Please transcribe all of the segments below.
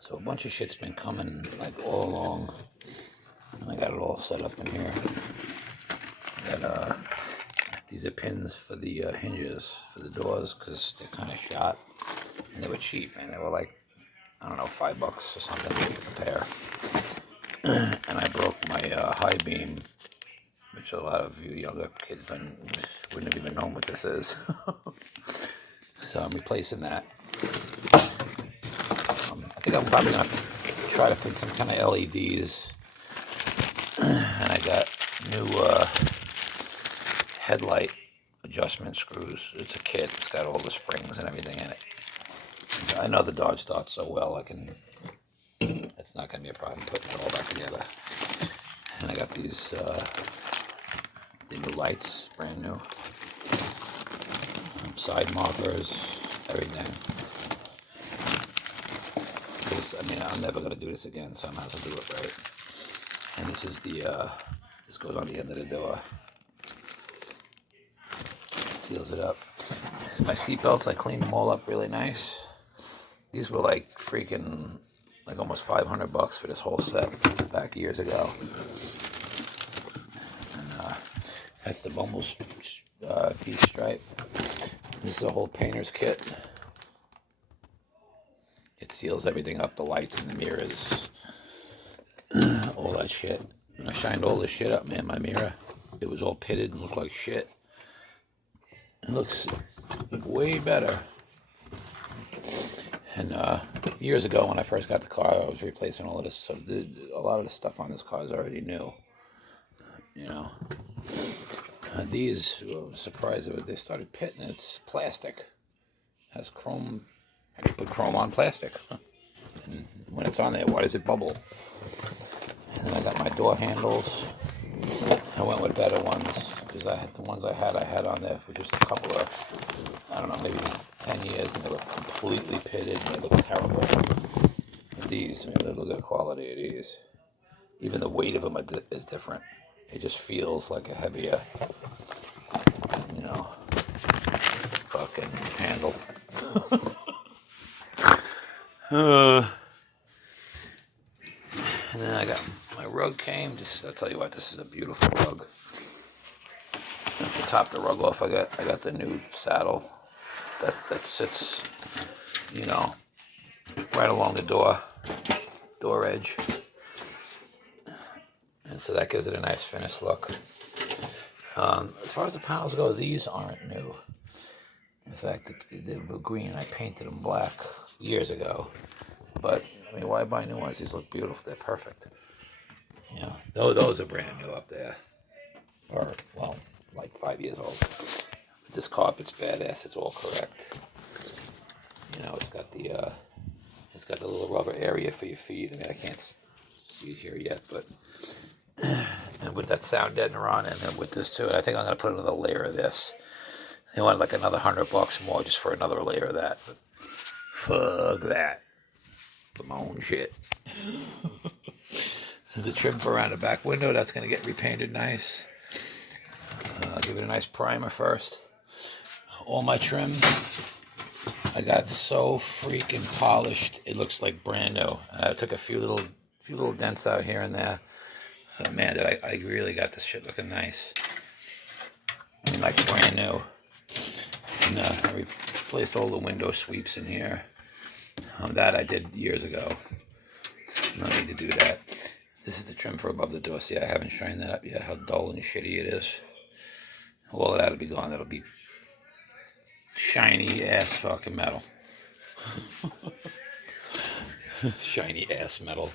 So a bunch of shit's been coming like all along, and I got it all set up in here. These are pins for the hinges for the doors because they're kind of shot, and they were cheap, and they were like, I don't know, $5 or something a pair. And I broke my high beam, which a lot of you younger kids wouldn't have even known what this is. So I'm replacing that. I think I'm probably gonna try to put some kind of LEDs, and I got new headlight adjustment screws. It's a kit. It's got all the springs and everything in it. I know the Dodge starts so well. It's not gonna be a problem putting it all back together. And I got these the new lights, brand new. Side markers, everything. Because I'm never gonna do this again, so I might as well do it right. And this is this goes on the end of the door. Seals it up. My seat belts, I cleaned them all up really nice. These were like freaking, like almost $500 for this whole set back years ago. And that's the Bumble piece stripe. This is a whole painter's kit. It seals everything up, the lights and the mirrors, all that shit. And I shined all this shit up, man, my mirror. It was all pitted and looked like shit. It looks way better. And years ago when I first got the car, I was replacing all of this. So a lot of the stuff on this car is already new. These, I was surprised that they started pitting. It's plastic. It has chrome. I can put chrome on plastic. And when it's on there, why does it bubble? And then I got my door handles. I went with better ones because the ones I had on there for just a couple of, I don't know, maybe 10 years, and they were completely pitted and they looked terrible. And these, look at the quality of these. Even the weight of them is different. It just feels like a heavier, fucking handle. And then I got my rug came. I'll tell you what, this is a beautiful rug. To top the rug off, I got the new saddle that sits, right along the door edge. And so that gives it a nice finished look. As far as the panels go, these aren't new. In fact, they were green. I painted them black years ago. But, why buy new ones? These look beautiful. They're perfect. Those are brand new up there. Or, well, like 5 years old. But this carpet's badass. It's all correct. It's got the little rubber area for your feet. I can't see it here yet, but and with that sound deadener on, and then with this too, and I think I'm gonna put another layer of this. They wanted like another $100 more just for another layer of that. But fuck that. For my own shit. This is the trim for around the back window. That's gonna get repainted nice. Give it a nice primer first. All my trim, I got so freaking polished. It looks like brand new. I took a few little dents out here and there. Man, I really got this shit looking nice. Like brand new. And I replaced all the window sweeps in here. That I did years ago. No need to do that. This is the trim for above the door. See, I haven't shined that up yet, how dull and shitty it is. All of that will be gone. That'll be shiny ass fucking metal. Shiny ass metal.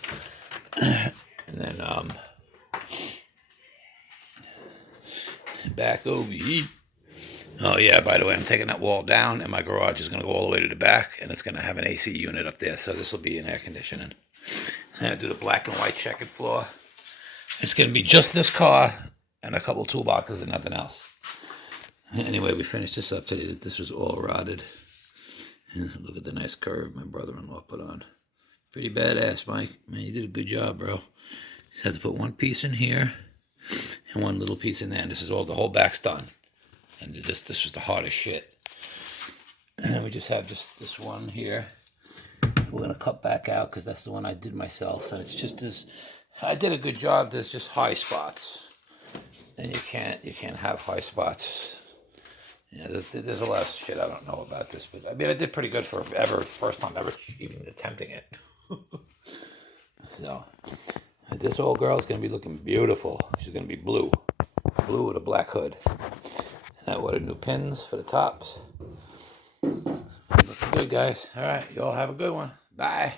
And then, back over here. Oh yeah, by the way, I'm taking that wall down, and my garage is going to go all the way to the back, and it's going to have an AC unit up there, so this will be in air conditioning. I'm going to do the black and white checkered floor. It's going to be just this car and a couple toolboxes and nothing else. Anyway, we finished this up today. This was all rotted. And look at the nice curve my brother-in-law put on. Pretty badass, Mike. Man, you did a good job, bro. Just had to put one piece in here and one little piece in there. And this is all, the whole back's done. And this was the hardest shit. And we just have this one here. we're going to cut back out because that's the one I did myself. And it's just I did a good job. There's just high spots. And you can't have high spots. Yeah, there's a lot of shit I don't know about this, but I mean, I did pretty good for first time ever even attempting it. So, this old girl's gonna be looking beautiful. She's gonna be blue with a black hood. And I ordered new pins for the tops. Looking good, guys. All right, you all have a good one. Bye.